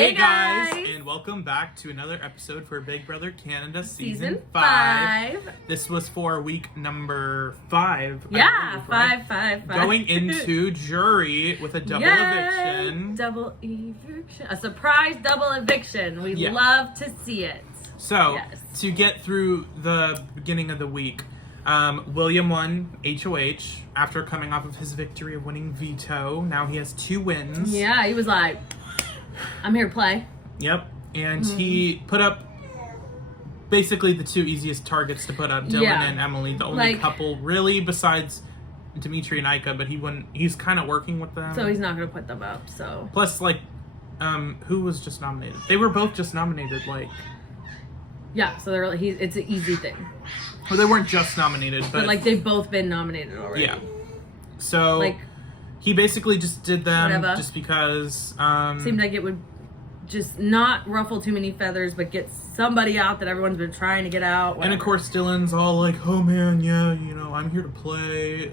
Hey guys, and welcome back to another episode for Big Brother Canada Season 5. This was for week number 5. Yeah, right? five. Going into jury with a double eviction. Double eviction. A surprise double eviction. We Yeah. love to see it. So, Yes. to get through the beginning of the week, William won HOH after coming off of his victory of winning Veto. Now he has 2 wins. Yeah, he was like, I'm here to play. Yep. And he put up basically the 2 easiest targets to put up, Dylan and Emily. The only couple really besides Dimitri and Ika, but he's kind of working with them. So he's not going to put them up, so. Plus, who was just nominated? They were both just nominated, Yeah, so it's an easy thing. Well, they weren't just nominated, but they've both been nominated already. Yeah. So, he basically just did them just because... seemed like it would just not ruffle too many feathers, but get somebody out that everyone's been trying to get out. Whatever. And of course, Dylan's all like, oh man, yeah, I'm here to play.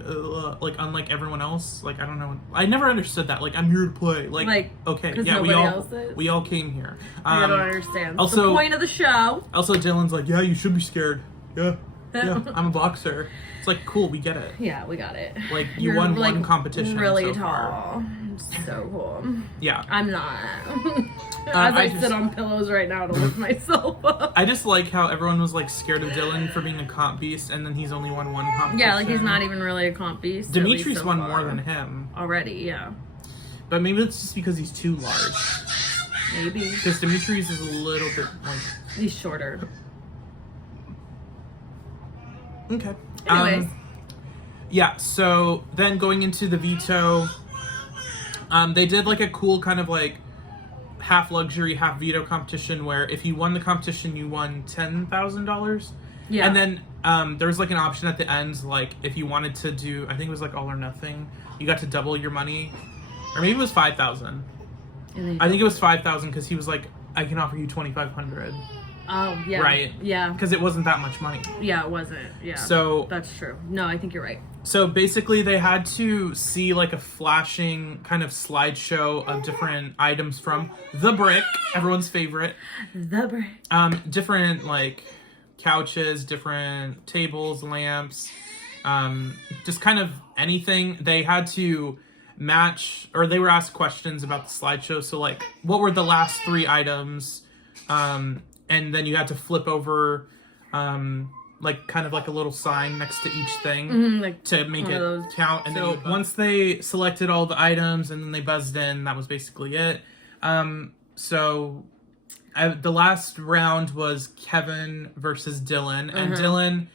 Unlike everyone else. I don't know. I never understood that. I'm here to play. Okay, yeah, we all came here. I don't understand. Also, the point of the show. Also, Dylan's like, yeah, you should be scared. Yeah, I'm a boxer. It's cool, we get it. Yeah, we got it. You won one competition. Really so tall. Far. So cool. Yeah. I'm not. As I sit on pillows right now to lift myself up. I just like how everyone was scared of Dylan for being a comp beast, and then he's only won 1 competition. Yeah, he's not even really a comp beast. Dimitri's won more than him. Already, yeah. But maybe it's just because he's too large. Maybe. Because Dimitri's is a little bit He's shorter. Okay. Anyways. Yeah, so then going into the veto, they did a cool kind of half luxury, half veto competition where if you won the competition, you won $10,000. Yeah. And then there was an option at the end, if you wanted to do, I think it was all or nothing, you got to double your money. Or maybe it was 5,000. I think it was 5,000 because he was like, I can offer you 2,500. Oh, yeah. Right? Yeah. Because it wasn't that much money. Yeah, it wasn't. Yeah. So... That's true. No, I think you're right. So basically they had to see a flashing kind of slideshow of different items from The Brick, everyone's favorite. The Brick. Different couches, different tables, lamps, just kind of anything. They had to match, or they were asked questions about the slideshow. So what were the last 3 items? And then you had to flip over, kind of a little sign next to each thing to make it count. And then once they selected all the items and then they buzzed in, that was basically it. The last round was Kevin versus Dylan, and Dylan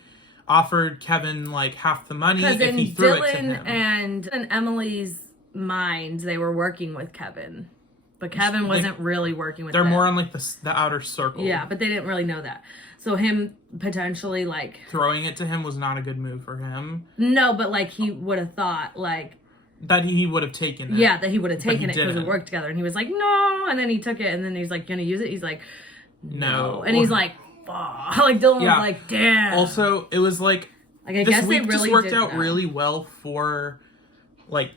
offered Kevin half the money if he threw it to him. And in Emily's mind, they were working with Kevin. But Kevin wasn't really working with them. They're more on the outer circle. Yeah, but they didn't really know that. So him potentially throwing it to him was not a good move for him. No, but he would have thought that he would have taken it. Yeah, that he would have taken it because we worked together. And he was like, no. And then he took it and then he's gonna use it. He's like, no. And he's like, fuck. Dylan was like, damn. Also, it was I guess this week they really just worked out really well for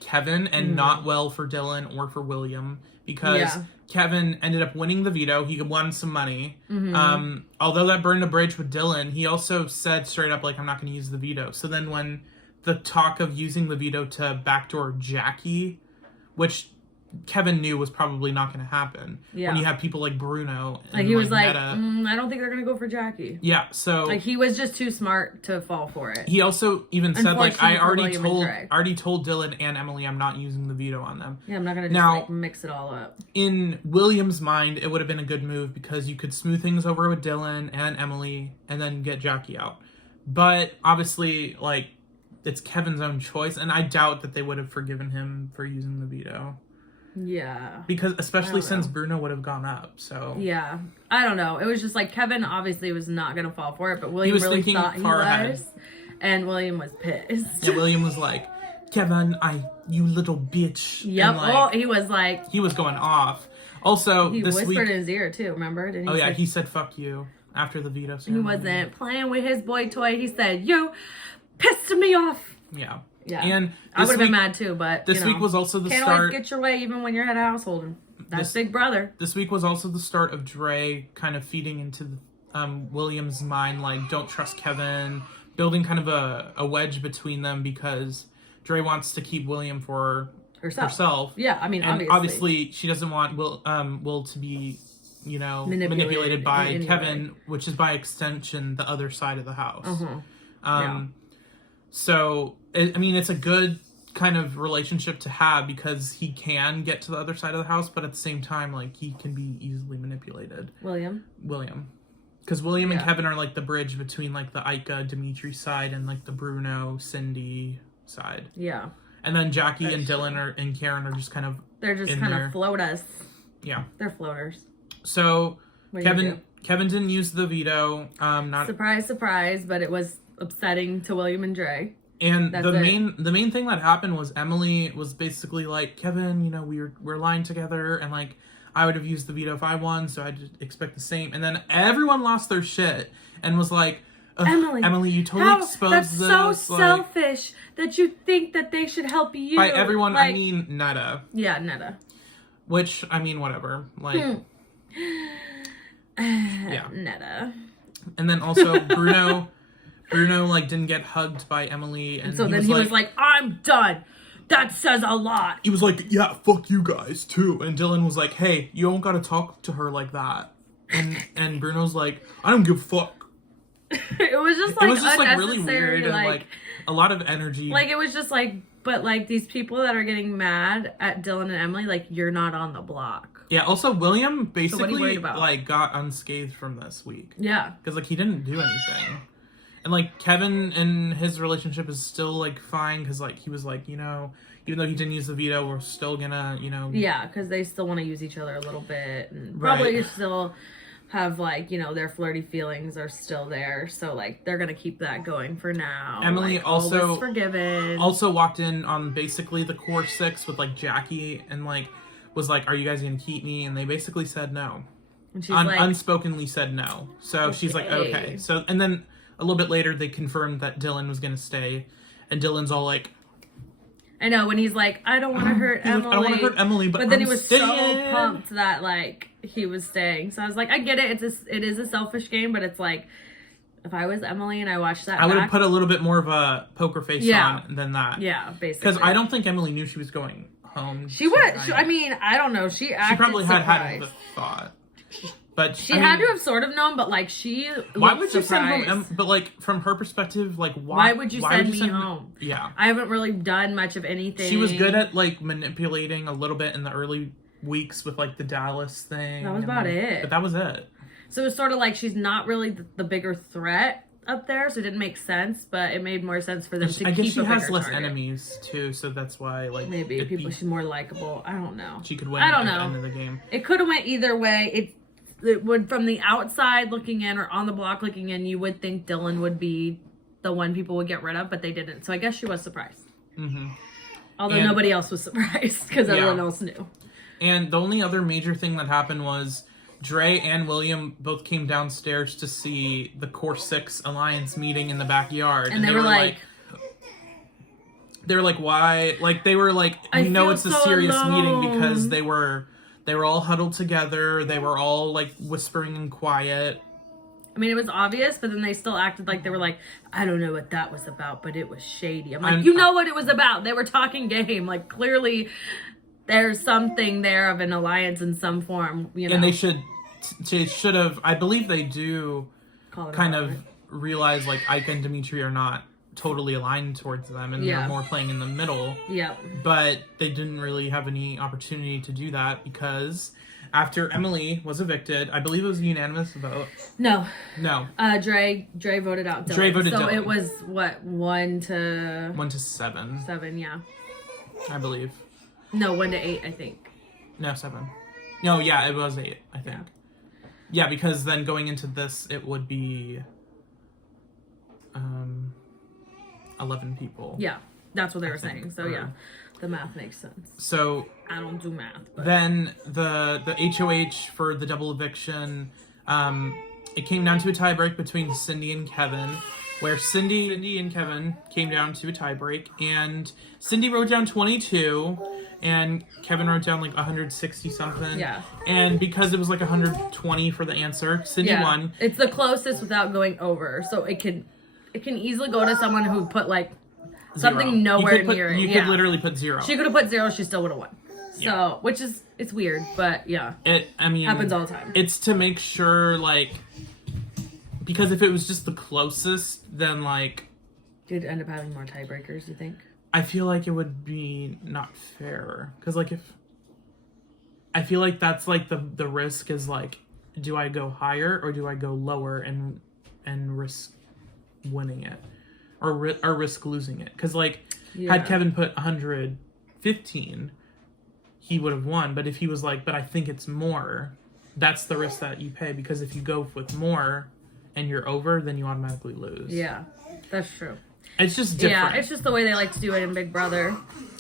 Kevin and not well for Dylan or for William. Because Kevin ended up winning the veto. He won some money. Although that burned a bridge with Dylan, he also said straight up, I'm not going to use the veto. So then when the talk of using the veto to backdoor Jackie, which Kevin knew was probably not going to happen. Yeah. When you have people like Bruno. And he was I don't think they're going to go for Jackie. Yeah, so... he was just too smart to fall for it. He also even said, I already told Dylan and Emily I'm not using the veto on them. Yeah, I'm not going to just, mix it all up. In William's mind, it would have been a good move because you could smooth things over with Dylan and Emily and then get Jackie out. But, obviously, it's Kevin's own choice, and I doubt that they would have forgiven him for using the veto. Yeah. Because especially since Bruno would have gone up, so... Yeah. I don't know. It was just Kevin obviously was not going to fall for it, but William really thought he was. And William was pissed. Yeah, William was like, Kevin, you little bitch. Yep. And, he was he was going off. Also, he this whispered week... in his ear, too, remember? Didn't he he said fuck you after the veto ceremony. He wasn't playing with his boy toy. He said, you pissed me off. Yeah. Yeah. And I would have been mad too, but this week was also the can't start. Always get your way even when you're at a household. That's Big Brother. This week was also the start of Dre kind of feeding into William's mind, like, don't trust Kevin, building kind of a wedge between them because Dre wants to keep William for herself. Yeah, I mean, and obviously she doesn't want Will to be, you know, manipulated by Kevin, which is by extension the other side of the house. So, I mean, it's a good kind of relationship to have because he can get to the other side of the house, but at the same time, like, he can be easily manipulated. William. Because William and Kevin are, like, the bridge between, like, the Ika, Dimitri side and, like, the Bruno, Cindy side. Yeah. And then Jackie and Dylan and Karen are just kind of They're just kind of floaters. Yeah. They're floaters. So, Kevin didn't use the veto. Surprise, but it was upsetting to William and Dre. And the main thing that happened was Emily was basically like, Kevin, you know, we're lying together, and like I would have used the veto if I won, so I'd expect the same. And then everyone lost their shit and was like, Emily, you totally exposed this. That's so selfish that you think that they should help you. By everyone, like, I mean Netta. Yeah, Netta. Which, I mean, whatever. Like, yeah. Netta. And then also Bruno, like, didn't get hugged by Emily. And so then he was like, I'm done. That says a lot. He was like, yeah, fuck you guys, too. And Dylan was like, hey, you don't gotta talk to her like that. And Bruno's like, I don't give a fuck. It was just like really weird and like a lot of energy. Like, it was just like, but like these people that are getting mad at Dylan and Emily, like, you're not on the block. Yeah. Also, William basically like got unscathed from this week. Yeah. Because like he didn't do anything, and like Kevin and his relationship is still like fine because like he was like, you know, even though he didn't use the veto, we're still gonna, you know. Yeah, because they still want to use each other a little bit, and probably still have, like, you know, their flirty feelings are still there, so like they're gonna keep that going for now. Emily like, also forgiven. Also walked in on basically the core six with like Jackie and like was like, are you guys gonna keep me? And they basically said no. And she's like, unspokenly said no. So okay. She's like, okay. So and then a little bit later they confirmed that Dylan was gonna stay, and Dylan's all like, I know, when he's like, I don't want to hurt Emily. Like, I don't want to hurt Emily, but then he was so pumped that like he was staying. So I was like, I get it. It is a selfish game, but it's like, if I was Emily and I watched that, I would have put a little bit more of a poker face on than that. Yeah, basically. Because I don't think Emily knew she was going home. She was. I mean, I don't know. She probably had the thought. But she had to have sort of known, but like she. Why would you send home? But like from her perspective, like why would you send me home? Yeah, I haven't really done much of anything. She was good at like manipulating a little bit in the early weeks with like the Dallas thing. That was about it. But that was it. So it was sort of like she's not really the bigger threat up there, so it didn't make sense. But it made more sense for them to keep. I guess she has less enemies too, so that's why like maybe she's more likable. I don't know. She could win at the end of the game. It could have went either way. It would, from the outside looking in or on the block looking in, you would think Dylan would be the one people would get rid of, but they didn't. So I guess she was surprised. Mm-hmm. Although nobody else was surprised because everyone else knew. And the only other major thing that happened was Dre and William both came downstairs to see the Core 6 Alliance meeting in the backyard. And they were like... They were like, why? Like, they were like, we know it's a serious meeting because they were all huddled together. They were all, like, whispering and quiet. I mean, it was obvious, but then they still acted like they were like, I don't know what that was about, but it was shady. I'm like, you know what it was about. They were talking game. Like, clearly there's something there of an alliance in some form, you know. And they should have, I believe they do kind of realize, like, Ika and Dimitri are not totally aligned towards them, and they're more playing in the middle. Yeah. But they didn't really have any opportunity to do that because after Emily was evicted, I believe it was a unanimous vote. No. Dre voted out Dylan. Dre voted so Dylan. It was what, 1-7. 7, yeah. I believe. No, 1-8, I think. No, 7. No, yeah, it was 8, I think. Yeah, because then going into this, it would be 11 people. Yeah, that's what they were saying. So yeah, the math makes sense. So I don't do math. But. Then the HOH for the double eviction, it came down to a tiebreak between Cindy and Kevin, where Cindy and Kevin came down to a tiebreak, and Cindy wrote down 22, and Kevin wrote down like 160 something. Yeah. And because it was like 120 for the answer, Cindy won. It's the closest without going over, so it can easily go to someone who put like something 0. nowhere near it. You could literally put 0. She could have put 0, she still would have won. So, which is, it's weird, but yeah. Happens all the time. It's to make sure, like, because if it was just the closest, then, like... You'd end up having more tiebreakers, you think? I feel like it would be not fair. Because, like, if... I feel like that's, like, the risk is, like, do I go higher or do I go lower and risk winning it? Or risk losing it? Because, like, had Kevin put 115... he would have won, but if he was like, but I think it's more, that's the risk that you pay, because if you go with more and you're over, then you automatically lose. Yeah, that's true. It's just different. Yeah, it's just the way they like to do it in Big Brother.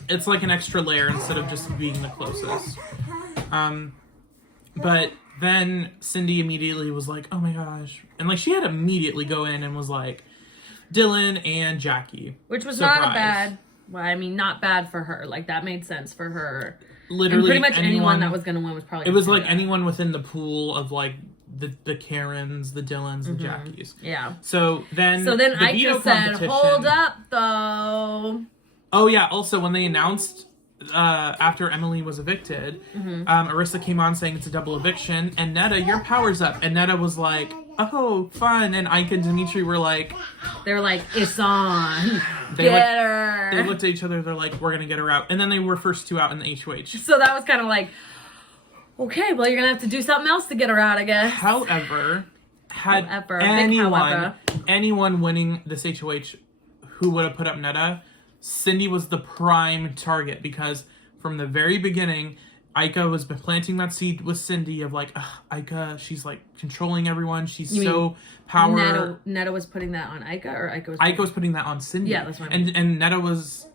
It's like an extra layer instead of just being the closest. But then Cindy immediately was like, oh my gosh. And like she had to immediately go in and was like, Dylan and Jackie. Which was not bad for her. Like that made sense for her. Literally, and pretty much anyone that was going to win was probably. It was like anyone within the pool of like the Karens, the Dylans, the Jackies. Yeah. So then I just said, "Hold up, though." Oh yeah. Also, when they announced after Emily was evicted, Arissa came on saying it's a double eviction, and Netta, your power's up, and Netta was like, "Oh, fun!" And Ike and Dimitri were like, "They were like, it's on, get her." They looked at each other. They're like, "We're gonna get her out," and then they were first 2 out in the HOH. So that was kind of like, okay, well, you're gonna have to do something else to get her out, I guess. However, anyone winning this HOH who would have put up Netta, Cindy was the prime target, because from the very beginning, Ika was planting that seed with Cindy of like, Ika, she's like controlling everyone. She's so power. Netta was putting that on Ika, or Ika was putting that on Cindy. Yeah, that's what I mean. And Netta was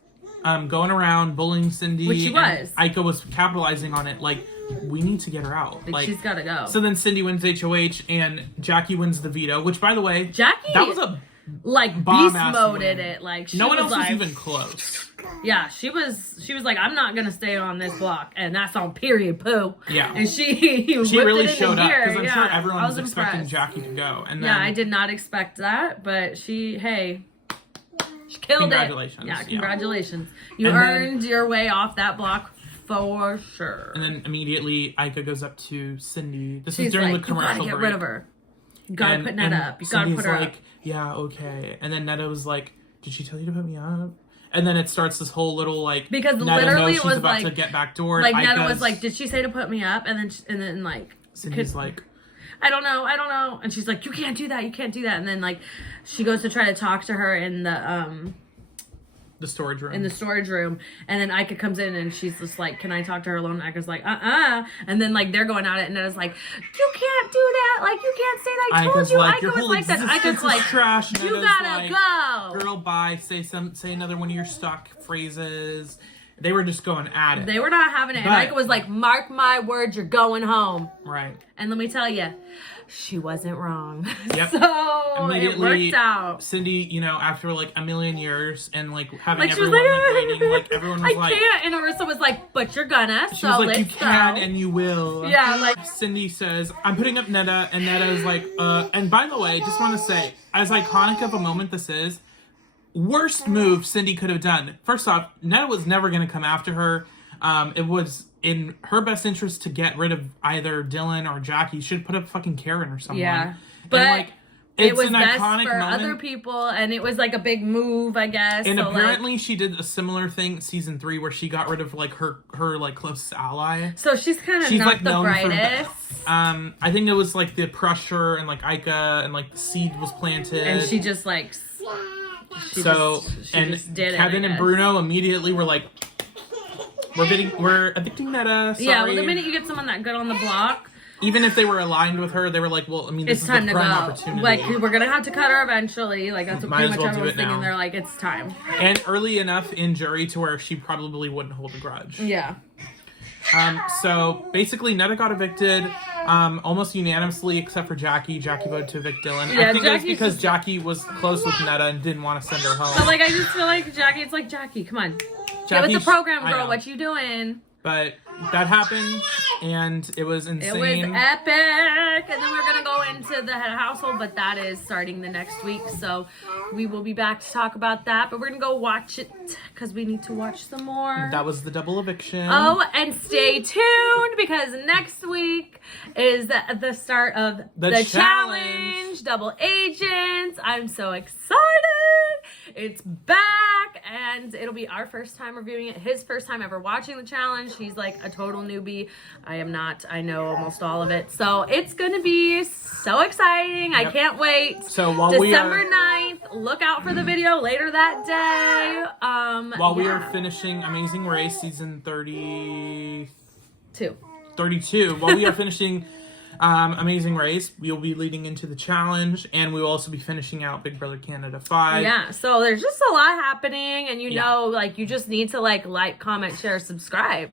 going around bullying Cindy. Which she was. Ika was capitalizing on it. Like, we need to get her out. Like she's got to go. So then Cindy wins HOH and Jackie wins the veto, which by the way, Jackie, that was a like beast moded it. Like she no one was else like, was even close. Yeah, she was like, I'm not gonna stay on this block, and that's on period poo. Yeah, and she really showed up, because I'm sure everyone was expecting Jackie to go. And then, yeah, I did not expect that, but she killed congratulations. It. Yeah, congratulations. You earned your way off that block for sure. And then immediately Ika goes up to Cindy. This is during the commercial break. You gotta get rid of her. You gotta put Netta up. You gotta put her up. Yeah, okay. And then Netta was like, did she tell you to put me up? And then it starts this whole little like, because Netta literally knows it was she's about like to get backdoored. Like Netta was like, did she say to put me up? And then like Cindy's like, I don't know. And she's like, you can't do that. And then like she goes to try to talk to her in the storage room. In the storage room. And then Ika comes in and she's just like, can I talk to her alone? And Ika's like, And then like they're going at it and Netta's like, you can't do that. Like you can't say that. I told you. Ika was like that. Ika's like, trash. You gotta go. Girl, bye. Say another one of your stock phrases. They were just going at it. They were not having it. And Ika was like, mark my words, you're going home. Right. And let me tell you, she wasn't wrong. Yep. So it worked out. Cindy, after like a million years and like having everyone waiting, like everyone was like, I can't. And Arissa was like, but you're gonna. She was like, you can and you will. Yeah, like Cindy says, I'm putting up Netta, and Netta is like, and by the way, just want to say, as iconic of a moment this is, worst move Cindy could have done. First off, Netta was never gonna come after her. It was in her best interest to get rid of either Dylan or Jackie. She should put up fucking Karen or someone. Yeah. But and, it was an best iconic for moment. Other people, and it was like a big move, I guess. And apparently she did a similar thing season 3 where she got rid of like her like closest ally. So she's kind of not like the brightest. I think it was like the pressure and like Ika and like the seed was planted. And she just like she just did Kevin and Bruno immediately were like, we're evicting Netta. Sorry. Yeah, well, the minute you get someone that good on the block, even if they were aligned with her, they were like, well, I mean, this is the prime opportunity. Like, we're going to have to cut her eventually. Like, that's what pretty much everyone was thinking. They're like, it's time. And early enough in jury to where she probably wouldn't hold a grudge. Yeah. So, basically, Netta got evicted almost unanimously, except for Jackie. Jackie voted to evict Dylan. Yeah, I think it was because Jackie was close with Netta and didn't want to send her home. But, like, I just feel like Jackie, it's like, Jackie, come on. Get with the program, I girl. know. What you doing? But that happened, and it was insane. It was epic. And then we're going to go into the head of household, but that is starting the next week. So we will be back to talk about that. But we're going to go watch it because we need to watch some more. That was the double eviction. Oh, and stay tuned because next week is the start of the challenge. Double Agents. I'm so excited. It's back, and it'll be our first time reviewing it. His first time ever watching the challenge. He's like a total newbie. I am not. I know almost all of it. So it's going to be so exciting. Yep. I can't wait. So while December 9th, look out for the video later that day. While we are finishing Amazing Race season 32, while we are finishing Amazing Race, we'll be leading into the challenge, and we will also be finishing out Big Brother Canada 5. Yeah, so there's just a lot happening, and you know, like, you just need to like, comment, share, subscribe.